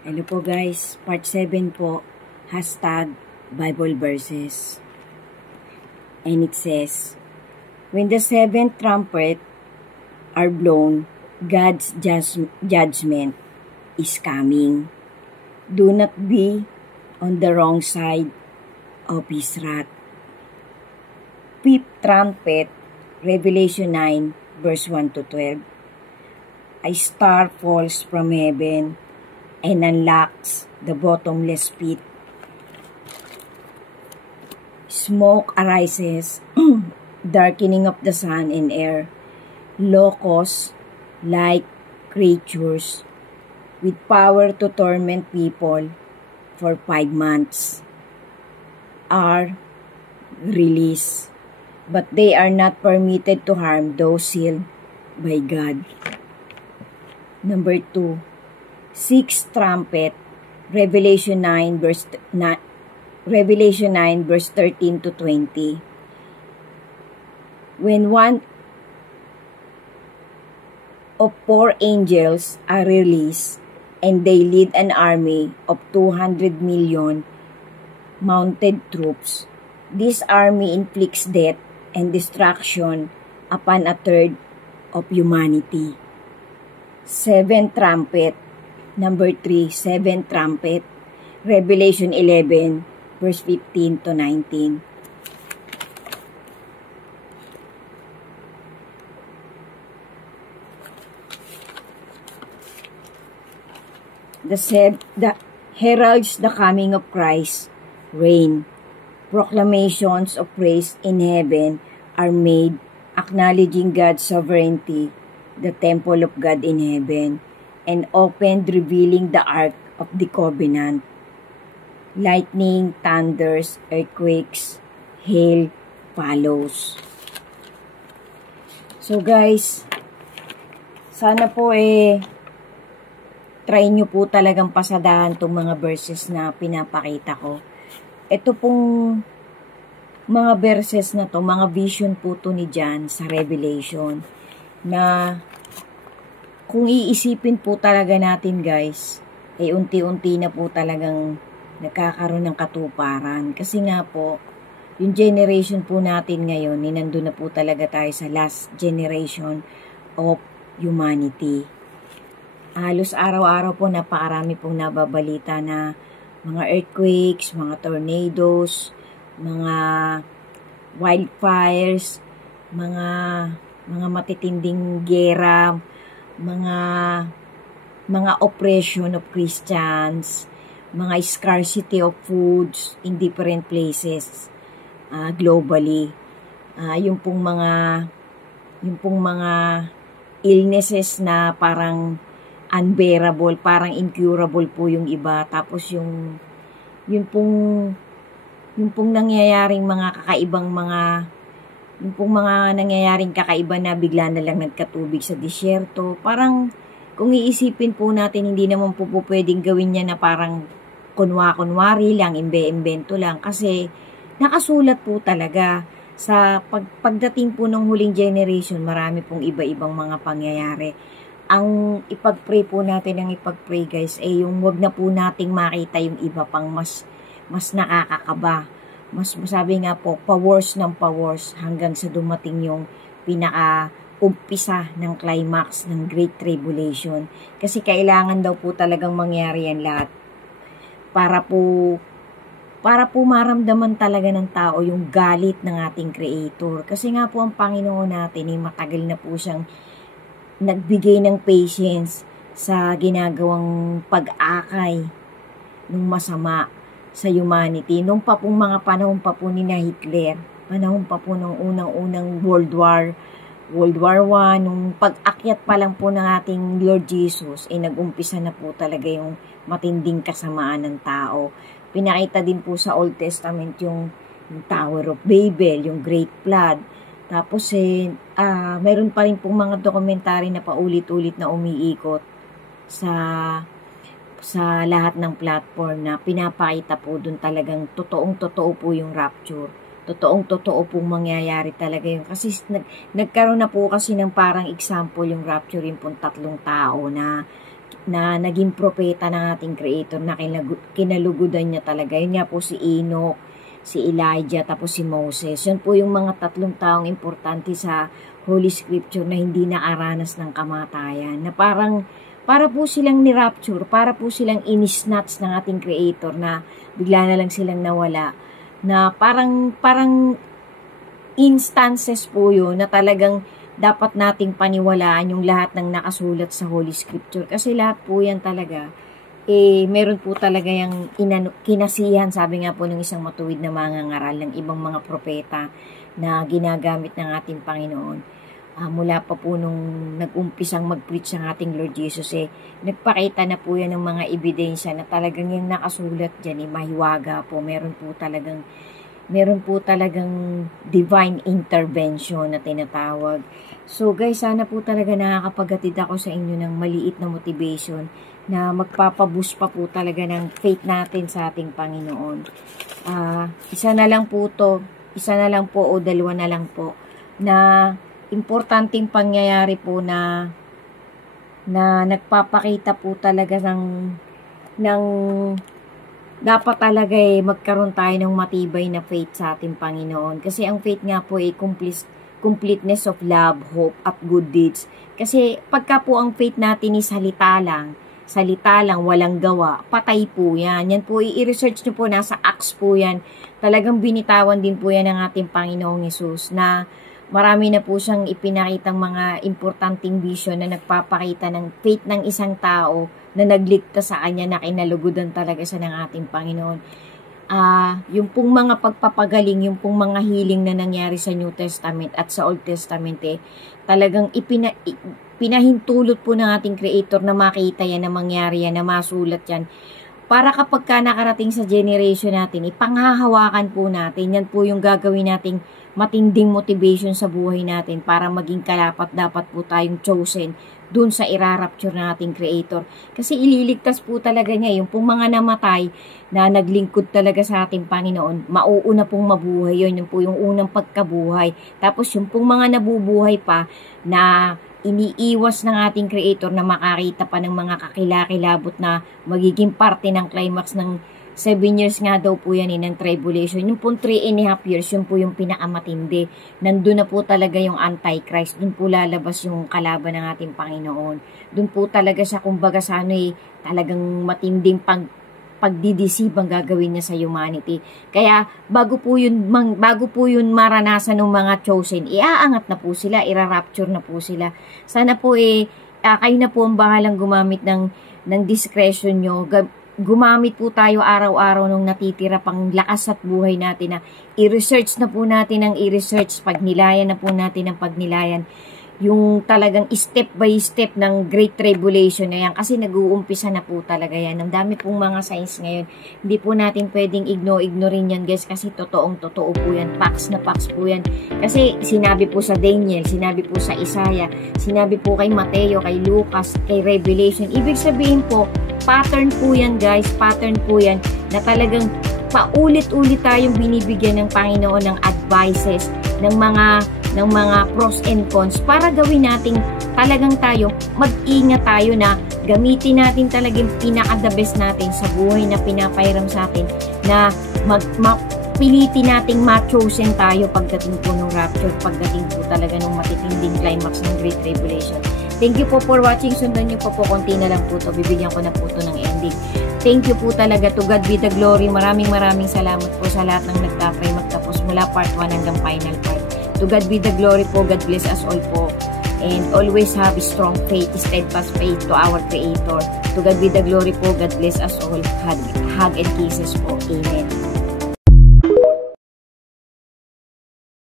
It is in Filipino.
Hello po guys, part 7 po, hashtag Bible verses. And it says, when the seventh trumpet are blown, God's judgment is coming. Do not be on the wrong side of His wrath. Fifth trumpet, Revelation 9, verse 1 to 12. A star falls from heaven and unlocks the bottomless pit. Smoke arises, darkening of the sun and air. Locusts, like creatures, with power to torment people for 5 months, are released, but they are not permitted to harm those sealed by God. Number 2. Sixth trumpet, Revelation 9 verse 13 to 20. When one of 4 angels are released and they lead an army of 200 million mounted troops, this army inflicts death and destruction upon a third of humanity. Seventh trumpet, number 3, seventh trumpet, Revelation 11, verse 15 to 19. The heralds the coming of Christ reign. Proclamations of praise in heaven are made, acknowledging God's sovereignty, the temple of God in heaven, and opened, revealing the Ark of the Covenant. Lightning, thunders, earthquakes, hail follows. So guys, sana po try nyo po talagang pasadahan itong mga verses na pinapakita ko. Ito pong mga verses na to, mga vision po to ni John sa Revelation, na kung iisipin po talaga natin guys, unti-unti na po talagang nagkakaroon ng katuparan. Kasi nga po, yung generation po natin ngayon, nandun na po talaga tayo sa last generation of humanity. Halos araw-araw po napakarami pong nababalita na mga earthquakes, mga tornadoes, mga wildfires, mga matitinding gera, mga oppression of Christians, mga scarcity of foods in different places globally. Yung pong mga illnesses na parang unbearable, parang incurable po yung iba. Tapos yung pong nangyayaring mga kakaibang nangyayaring kakaiba na bigla na lang nagkatubig sa disyerto. Parang kung iisipin po natin, hindi naman po pwedeng gawin niya na parang kunwari lang, imbe-imbento lang. Kasi nakasulat po talaga sa pagdating po ng huling generation, marami pong iba-ibang mga pangyayari. Ang ipag-pray po natin, guys, yung wag na po nating makita yung iba pang mas nakakakaba. Sabi nga po, pa-worse ng pa-worse hanggang sa dumating yung pinaka-umpisa ng climax ng Great Tribulation. Kasi kailangan daw po talagang mangyari yan lahat para po maramdaman talaga ng tao yung galit ng ating Creator. Kasi nga po ang Panginoon natin matagal na po siyang nagbigay ng patience sa ginagawang pag-akay ng masama sa humanity. Nung pa pong mga panahon pa po ni Hitler, panahon pa po ng unang World War I, nung pag-akyat pa lang po ng ating Lord Jesus, nag-umpisa na po talaga yung matinding kasamaan ng tao. Pinakita din po sa Old Testament yung Tower of Babel, yung Great Flood. Tapos mayroon pa rin pong mga dokumentary na paulit-ulit na umiikot sa lahat ng platform na pinapakita po dun talagang totoong-totoo po yung rapture. Totoong-totoo pong mangyayari talaga yun. Kasi nagkaroon na po kasi ng parang example yung rapture, yung pong 3 tao na na naging propeta ng ating Creator, na kinalugudan niya talaga. Yun nga po si Enoch, si Elijah, tapos si Moses. Yun po yung mga tatlong taong importante sa Holy Scripture na hindi naaranas ng kamatayan. Na para po silang ni-rapture, para po silang inisnatch ng ating Creator na bigla na lang silang nawala. Na parang instances po yun na talagang dapat nating paniwalaan yung lahat ng nakasulat sa Holy Scripture. Kasi lahat po yan talaga, meron po talaga yung kinasihan, sabi nga po ng isang matuwid na mangangaral ng ibang mga propeta na ginagamit ng ating Panginoon. Mula pa po nung nag-umpisang mag-preach ang ating Lord Jesus, nagpakita na po yan ng mga ebidensya na talagang yung nakasulat dyan, mahiwaga po. Meron po talagang divine intervention na tinatawag. So guys, sana po talaga nakakapaghatid ako sa inyo ng maliit na motivation na magpapaboost pa po talaga ng faith natin sa ating Panginoon. Isa na lang po o dalawa na lang po na importanteng pangyayari po na nagpapakita po talaga ng dapat talaga magkaroon tayo ng matibay na faith sa ating Panginoon. Kasi ang faith nga po ay completeness of love, hope, at good deeds. Kasi pagka po ang faith natin is salita lang, walang gawa, patay po yan. Yan po, i-research nyo po, nasa Acts po yan. Talagang binitawan din po yan ng ating Panginoong Hesus na marami na po siyang ipinakitang mga importanteng vision na nagpapakita ng faith ng isang tao na nagligtas sa kanya, na kinalugudan talaga sa ng ating Panginoon. Yung pong mga pagpapagaling, yung pong mga healing na nangyari sa New Testament at sa Old Testament, talagang pinahintulot po ng ating Creator na makita yan, na mangyari yan, na masulat yan. Para kapag ka nakarating sa generation natin, ipanghahawakan po natin. Yan po yung gagawin nating matinding motivation sa buhay natin para maging kalapat dapat po tayong chosen dun sa irarapture ng ating Creator. Kasi ililigtas po talaga niya yung pong mga namatay na naglingkod talaga sa ating Panginoon. Mauuna pong mabuhay yun. Yung po yung unang pagkabuhay. Tapos yung pong mga nabubuhay pa na iniiwas ng ating Creator na makakita pa ng mga kakilakilabot na magiging parte ng climax ng 7 years nga daw po yan ng tribulation. Yung pong 3.5 years, yun po yung pinakamatindi. Nandun na po talaga yung Antichrist. Dun po lalabas yung kalaban ng ating Panginoon. Dun po talaga siya, kumbaga sa talagang matinding pagdideceive ang gagawin niya sa humanity. Kaya bago po yun maranasan ng mga chosen, iaangat na po sila, irarapture na po sila. Sana po kayo na po ang bahalang gumamit ng discretion nyo. Gumamit po tayo araw-araw nung natitira pang lakas at buhay natin na i-research na po natin ang i-research, pagnilayan na po natin ang pagnilayan. Yung talagang step by step ng Great Tribulation na yan. Kasi nag-uumpisa na po talaga yan. Ang dami pong mga signs ngayon. Hindi po natin pwedeng ignorin yan guys. Kasi totoo po yan. Facts na facts po yan. Kasi sinabi po sa Daniel, sinabi po sa Isaiah, sinabi po kay Mateo, kay Lucas, kay Revelation. Ibig sabihin po, pattern po yan guys. Pattern po yan na talagang paulit-ulit tayong binibigyan ng Panginoon ng advices, ng mga pros and cons para gawin natin talagang tayo, mag-ingat tayo na gamitin natin talagang pinaka-the best natin sa buhay na pinapahiram sa atin, na pilitin nating ma-chosen tayo pagdating po ng rapture, pagdating po talaga ng matitinding climax ng Great Tribulation. Thank you po for watching. Sundan niyo po konti na lang po to. Bibigyan ko na po to ng ending. Thank you po talaga. To God be the glory. Maraming salamat po sa lahat ng nagtapray magtapos mula part 1 hanggang final part. To God be the glory po. God bless us all po. And always have strong faith, steadfast faith to our Creator. To God be the glory po. God bless us all. Hug and kisses po. Amen.